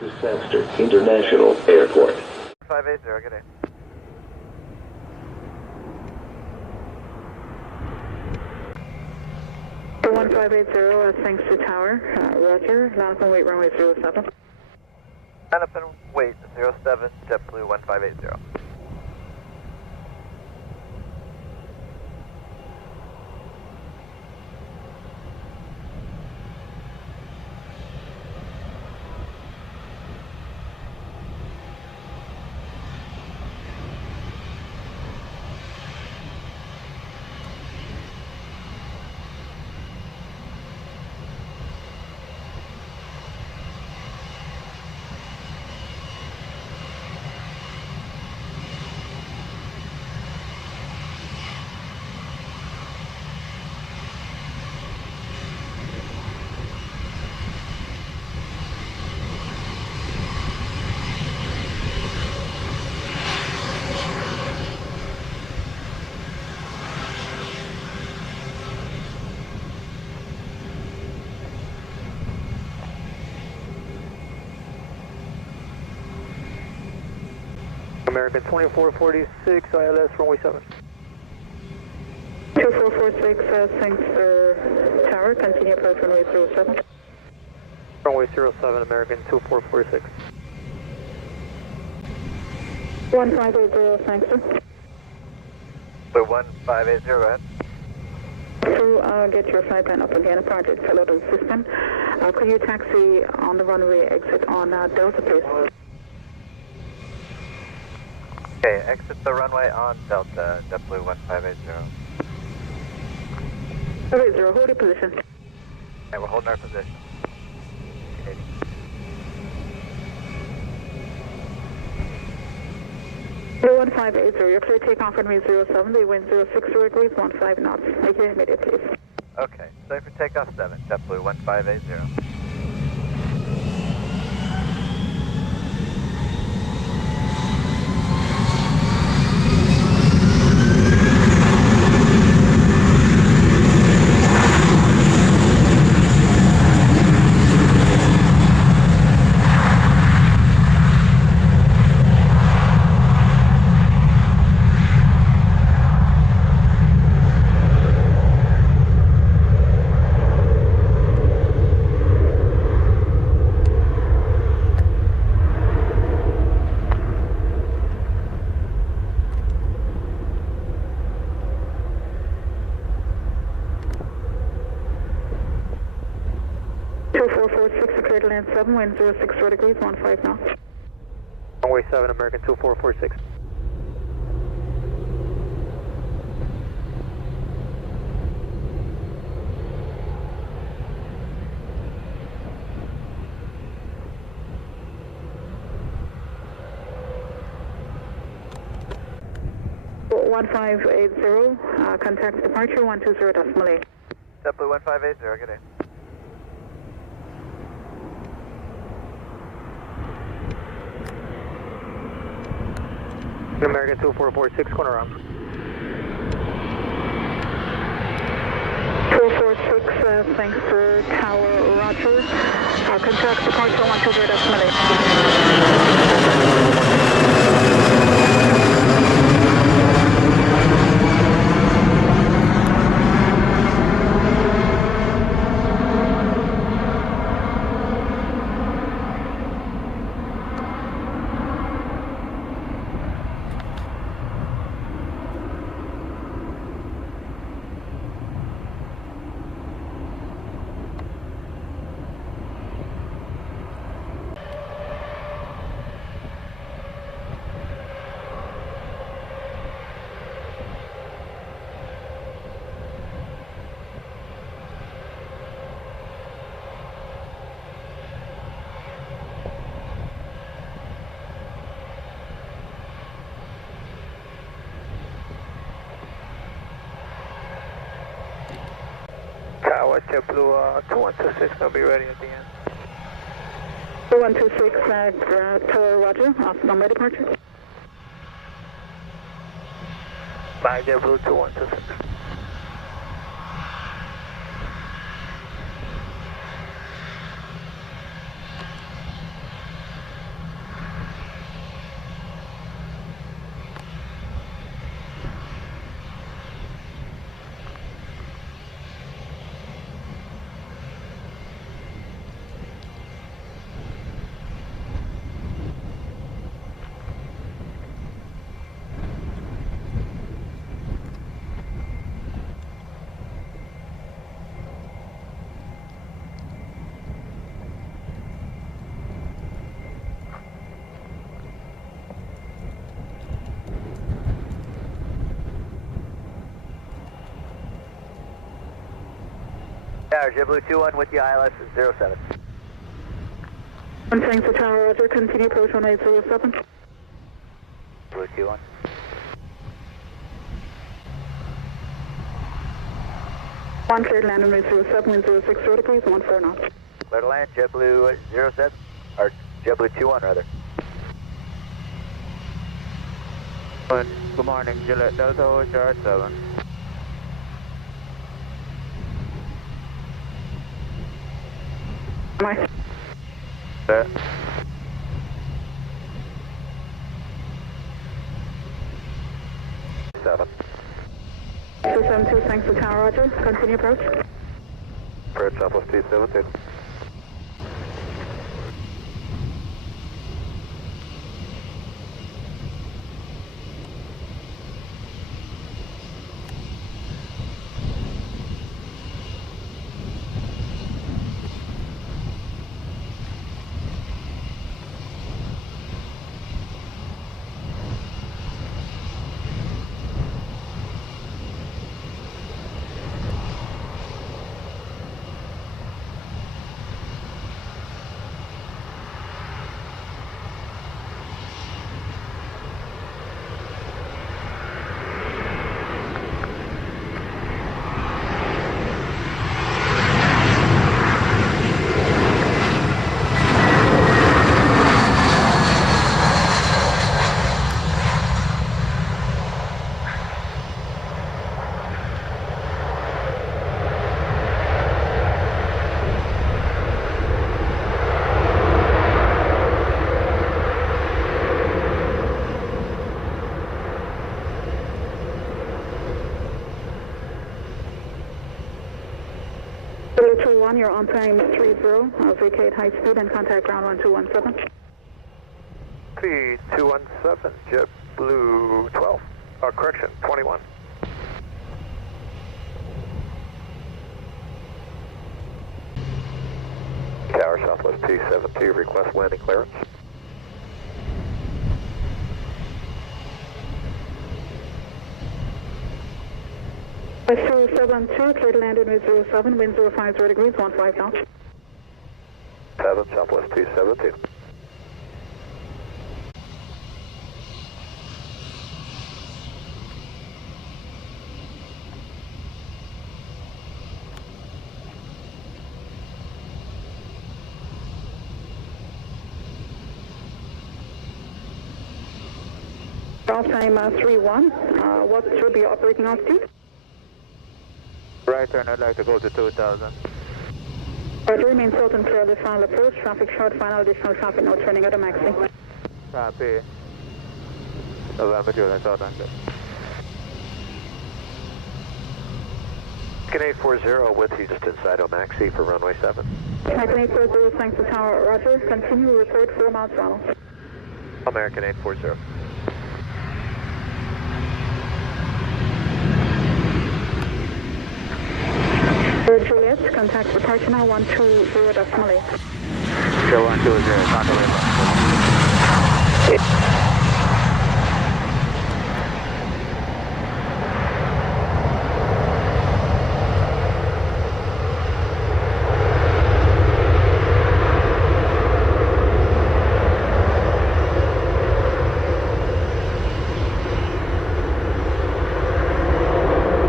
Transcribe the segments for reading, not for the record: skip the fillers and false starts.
to Sanford International Airport. 580, good day. The 1580, thanks to tower, roger, line up and wait runway 07. Line up and wait 07, JetBlue 1580. American 2446, ILS runway 7. 2446, thanks for tower, continue approach runway 07. Runway 07, American 2446. 1580, thanks sir. So 1580, go ahead. So get your flight plan up again, project fellow to the system. Could you taxi on the runway exit on Delta please? Okay, exit the runway on Delta, JetBlue 1580. 580, hold your position. Okay, we're holding our position. 1580, you're clear takeoff runway 07, the wind 06 degrees, 15 knots. Make your immediate please. Okay, so for takeoff 7, JetBlue 1580. Land 7, wind 06 degrees, 15 knots. Runway 7, American 2446. One 1580, contact departure 120.8. JetBlue 1580, good day. American 2446, corner around. 246, thanks for tower, roger. Contact departure 120.8. Tower, JetBlue 2126, I'll be ready at the end. 126, tower, roger. Number departure. Bye, JetBlue 2126. Tower, JetBlue 21 with the ILS is 07. Thanks to Tower, Roger. Continue approach on 807. Blue 21. One cleared land on 07, wind 06 degrees, 14 knots. Clear to land, JetBlue 07, or JetBlue 21 rather. Good morning, Gillette Delta OHR 7. Nice. There. 7. 272, thanks to Tower, Roger. Continue approach. Approach Southwest 272. You're on time 30, vacate high speed and contact ground 1217. 3217, JetBlue 12, correction, 21. Tower Southwest 272, request landing clearance. West 272, clear to land in with 07, wind 050 degrees, 15 knots. 7 Southwest 272. Off time 31, what should be your operating altitude? Right turn, I'd like to go to 2000. Roger, remain salt and clear of the final approach. Traffic short, final additional traffic, no turning at a maxi. Copy. November, July, South Anchor. Can 840 with you just inside Omaxi for runway 7. American 840, thanks to Tower, Roger. Continue report 4 miles final. American 840. Juliet, contact departure now 120 decimal 8. Show 120, contact Airbus.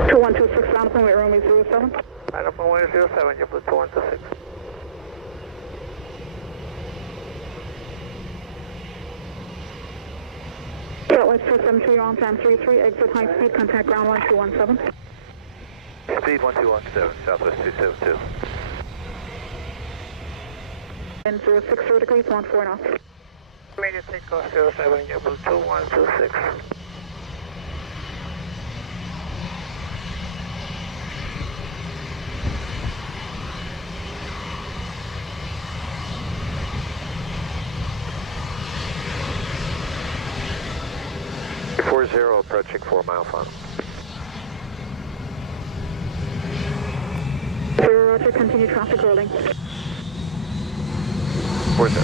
2126, down upon runway 07. Line up on 107, JetBlue 2126. Southwest 272, you're on time 33, exit high speed, contact ground 1217. Speed 1217, Southwest 272. Wind 060 degrees, 14 knots. Immediate takeoff 07, JetBlue 2126. Approaching 4 mile final. Roger, continue traffic rolling. 40.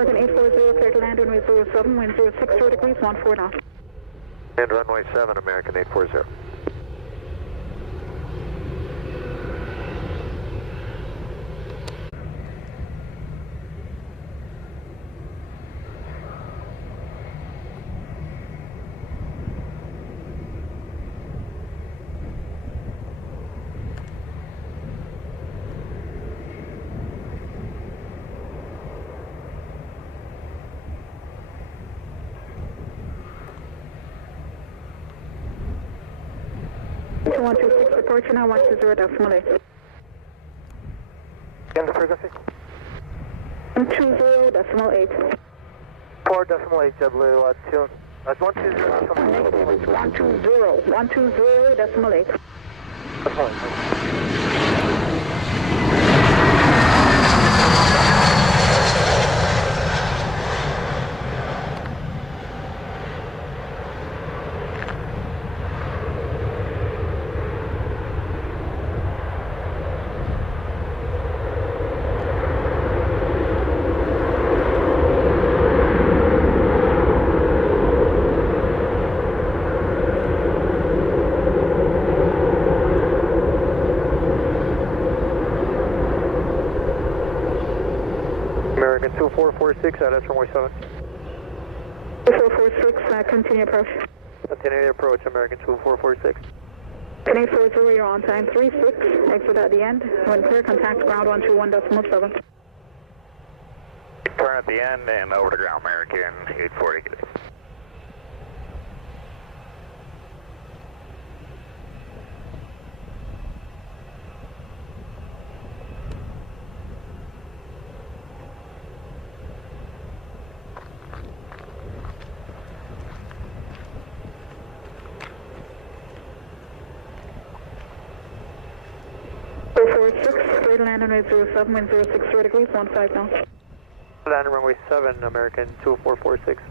American 840, clear to land, runway 07, wind 060 degrees, 14 knots. And runway 7, American 840. Two 126 departure now 120.8. Again, the frequency? 120.8. 4.8, JetBlue, 2. That's 120. Negative is 120. 120.8. That's fine. American 2446, that's runway 7. 2446, continue approach. Continue approach, American 2446. 840, you're on time 36, exit at the end. When clear, contact ground 121.7. Turn at the end and over to ground, American 840. Clear to land on runway 07, wind 060 degrees, 15 knots. Land runway 7, American 2446.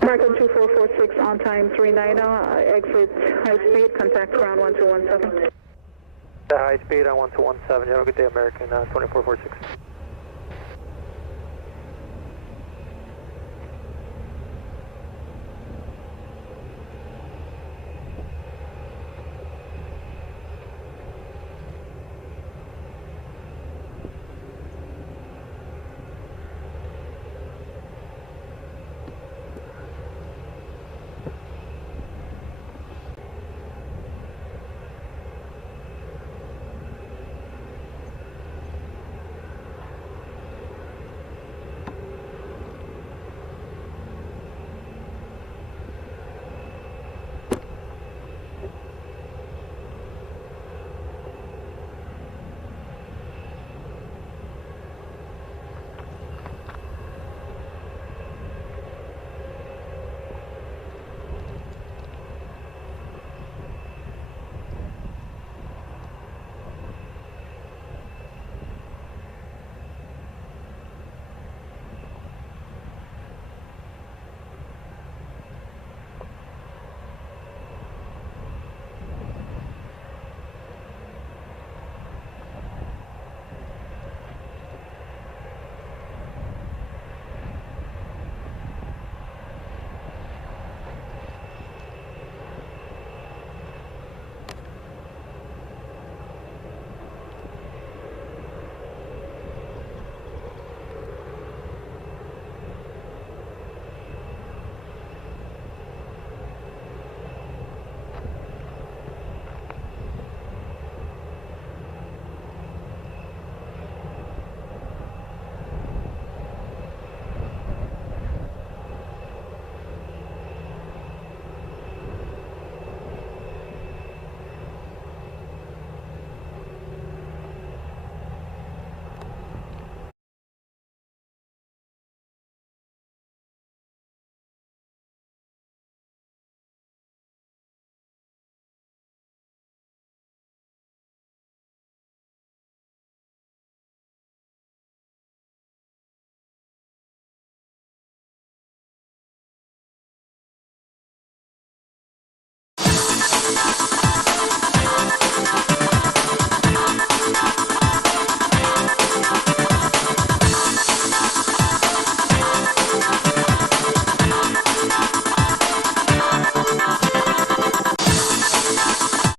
American 2446 on time 39, exit high speed, contact ground 1217. The high speed on 1217, have a good day, American 2446.